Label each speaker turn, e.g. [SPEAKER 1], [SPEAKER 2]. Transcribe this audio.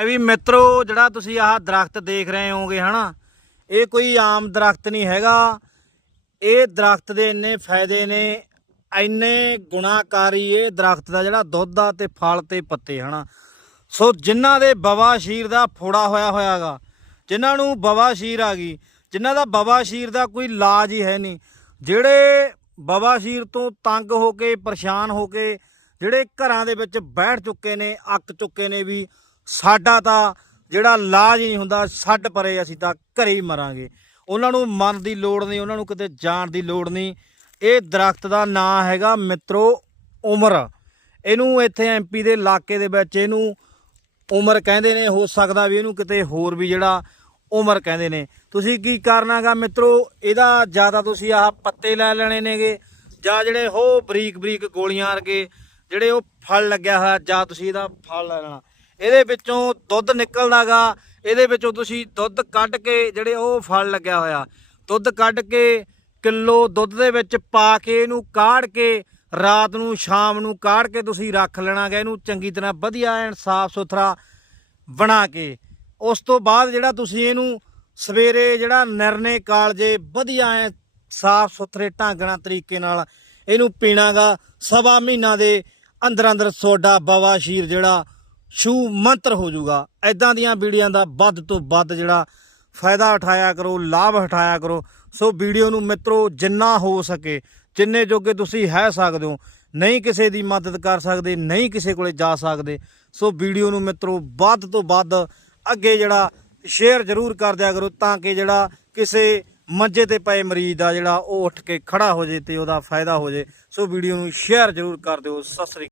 [SPEAKER 1] ਇਹ ਵੀ ਮਿੱਤਰੋ, ਜਿਹੜਾ ਤੁਸੀਂ ਆਹ ਦਰਖਤ ਦੇਖ ਰਹੇ ਹੋਗੇ ਹਨਾ? ਇਹ ਕੋਈ ਆਮ ਦਰਖਤ ਨਹੀਂ ਹੈਗਾ। ਇਹ ਦਰਖਤ ਦੇ ਇੰਨੇ ਫਾਇਦੇ ਨੇ, ਇੰਨੇ ਗੁਣਾਕਾਰੀ ਇਹ ਦਰਖਤ ਦਾ ਜਿਹੜਾ ਦੁੱਧ ਆ ਤੇ ਫਲ ਤੇ ਪੱਤੇ, ਹਨਾ? ਸੋ ਜਿਨ੍ਹਾਂ ਦੇ ਬਵਾਸ਼ੀਰ ਦਾ ਫੋੜਾ ਹੋਇਆ ਹੋਇਆਗਾ, ਜਿਨ੍ਹਾਂ ਨੂੰ ਬਵਾਸ਼ੀਰ ਆ ਗਈ, ਜਿਨ੍ਹਾਂ ਦਾ ਬਵਾਸ਼ੀਰ ਦਾ ਕੋਈ ਲਾਜ ਹੀ ਹੈ ਨਹੀਂ, ਜਿਹੜੇ ਬਵਾਸ਼ੀਰ ਤੋਂ ਤੰਗ ਹੋ ਕੇ, ਪਰੇਸ਼ਾਨ ਹੋ ਕੇ, ਜਿਹੜੇ ਘਰਾਂ ਦੇ ਵਿੱਚ ਬੈਠ ਚੁੱਕੇ ਨੇ, ਅੱਕ ਚੁੱਕੇ ਨੇ ਵੀ ਸਾਡਾ ਤਾਂ ਜਿਹੜਾ ਲਾਜ ਹੀ ਨਹੀਂ ਹੁੰਦਾ, ਛੱਡ ਪਰੇ ਅਸੀਂ ਤਾਂ ਘਰੇ ਹੀ ਮਰਾਂਗੇ। ਉਹਨਾਂ ਨੂੰ ਮਨ ਦੀ ਲੋੜ ਨਹੀਂ, ਉਹਨਾਂ ਨੂੰ ਕਿਤੇ ਜਾਣ ਦੀ ਲੋੜ ਨਹੀਂ। ਇਹ ਦਰਖਤ ਦਾ ਨਾਂ ਹੈਗਾ ਮਿੱਤਰੋ ਉਮਰ। ਇਹਨੂੰ ਇੱਥੇ ਐਮਪੀ ਦੇ ਇਲਾਕੇ ਦੇ ਵਿੱਚ ਇਹਨੂੰ ਉਮਰ ਕਹਿੰਦੇ ਨੇ, ਹੋ ਸਕਦਾ ਵੀ ਇਹਨੂੰ ਕਿਤੇ ਹੋਰ ਵੀ ਜਿਹੜਾ ਉਮਰ ਕਹਿੰਦੇ ਨੇ। ਤੁਸੀਂ ਕੀ ਕਰਨਾਗਾ ਮਿੱਤਰੋ? ਇਹਦਾ ਜ਼ਿਆਦਾ ਤੁਸੀਂ ਆਹ ਪੱਤੇ ਲੈ ਲੈਣੇ ਨੇਗੇ, ਜਾਂ ਜਿਹੜੇ ਹੋ ਬਰੀਕ ਬਰੀਕ ਗੋਲੀਆਂ ਵਰਗੇ, ਜਿਹੜੇ ਉਹ ਫਲ ਲੱਗਿਆ ਹੋਇਆ, ਜਾਂ ਤੁਸੀਂ ਇਹਦਾ ਫਲ ਲੈ ਲੈਣਾ। ਇਹਦੇ ਵਿੱਚੋਂ ਦੁੱਧ ਨਿਕਲਦਾਗਾ, ਇਹਦੇ ਵਿੱਚੋਂ ਤੁਸੀਂ ਦੁੱਧ ਕੱਢ ਕੇ ਜਿਹੜੇ ਉਹ ਫਲ ਲੱਗਿਆ ਹੋਇਆ, ਦੁੱਧ ਕੱਢ ਕੇ ਕਿਲੋ ਦੁੱਧ ਦੇ ਵਿੱਚ ਪਾ ਕੇ ਇਹਨੂੰ ਕਾੜ ਕੇ ਰਾਤ ਨੂੰ, ਸ਼ਾਮ ਨੂੰ ਕਾੜ ਕੇ ਤੁਸੀਂ ਰੱਖ ਲੈਣਾਗਾ, ਇਹਨੂੰ ਚੰਗੀ ਤਰ੍ਹਾਂ ਵਧੀਆ ਐਨ ਸਾਫ਼ ਸੁਥਰਾ ਬਣਾ ਕੇ। ਉਸ ਤੋਂ ਬਾਅਦ ਜਿਹੜਾ ਤੁਸੀਂ ਇਹਨੂੰ ਸਵੇਰੇ ਜਿਹੜਾ ਨਿਰਣੇ ਕਾਲਜੇ ਵਧੀਆ ਐ ਸਾਫ਼ ਸੁਥਰੇ ਢੰਗ ਨਾਲ ਤਰੀਕੇ ਨਾਲ ਇਹਨੂੰ ਪੀਣਾਗਾ, ਸਵਾ ਮਹੀਨਾ ਦੇ ਅੰਦਰ ਅੰਦਰ ਸੋਡਾ ਬਵਾਸ਼ੀਰ ਜਿਹੜਾ ਛੂ ਮੰਤਰ ਹੋ ਜਾਊਗਾ। ਐਦਾਂ ਦੀਆਂ ਵੀਡੀਓਆਂ ਦਾ ਵੱਧ ਤੋਂ ਵੱਧ ਜਿਹੜਾ ਫਾਇਦਾ ਉਠਾਇਆ ਕਰੋ, ਲਾਭ ਉਠਾਇਆ ਕਰੋ। ਸੋ ਵੀਡੀਓ ਨੂੰ ਮਿੱਤਰੋ, ਜਿੰਨਾ ਹੋ ਸਕੇ, ਜਿੰਨੇ ਜੋਗੇ ਤੁਸੀਂ ਹੈ ਸਕਦੇ ਹੋ, ਨਹੀਂ ਕਿਸੇ ਦੀ ਮਦਦ ਕਰ ਸਕਦੇ, ਨਹੀਂ ਕਿਸੇ ਕੋਲੇ ਜਾ ਸਕਦੇ, ਸੋ ਵੀਡੀਓ ਨੂੰ ਮਿੱਤਰੋ, ਵੱਧ ਤੋਂ ਵੱਧ ਅੱਗੇ ਜਿਹੜਾ ਸ਼ੇਅਰ ਜ਼ਰੂਰ ਕਰ ਦਿਆ ਕਰੋ ਤਾਂ ਕਿ ਜਿਹੜਾ ਕਿਸੇ ਮੰਜੇ ਤੇ ਪਏ ਮਰੀਜ਼ ਦਾ ਜਿਹੜਾ ਉਹ ਉੱਠ ਕੇ ਖੜਾ ਹੋ ਜੇ ਤੇ ਉਹਦਾ ਫਾਇਦਾ ਹੋ ਜੇ। ਸੋ ਵੀਡੀਓ ਨੂੰ ਸ਼ੇਅਰ ਜ਼ਰੂਰ ਕਰ ਦਿਓ। ਸਤਿ ਸ੍ਰੀ ਅਕਾਲ।